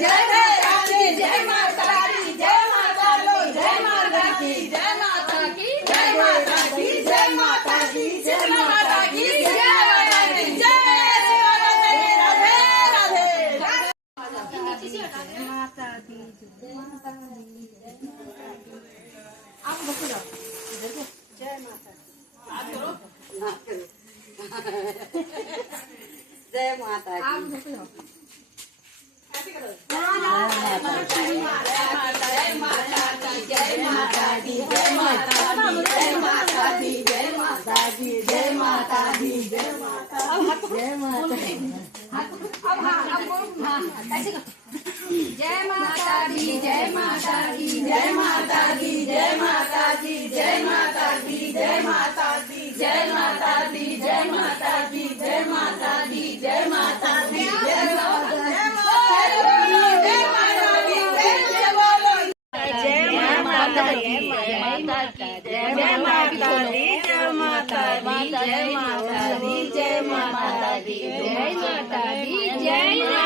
જય માતા કી જય માતા કી જય માતા લો જય માતા કી જય માતા કી જય માતા કી જય માતા કી જય માતા કી જય માતા કી જય રાધે રાધે માતા કી જય માતા કી આપ બકુ જાઓ ઇધર को जय माता आप करो जय माता आप बकु जाओ ऐसे करो जय माता जय माता जय माता दी जय माता दी जय माता दी जय माता दी जय माता दी जय माता जय माता अब हाँ अब हाँ ऐसे करो जय माता दी जय माता दी जय माता दी जय माता दी जय माता दी जय माता दी जय माता दी जय माता दी जय माता दी जय माता दी जय माता दी जय माता दी जय माता दी जय माता दी जय माता दी जय माता दी जय माता दी जय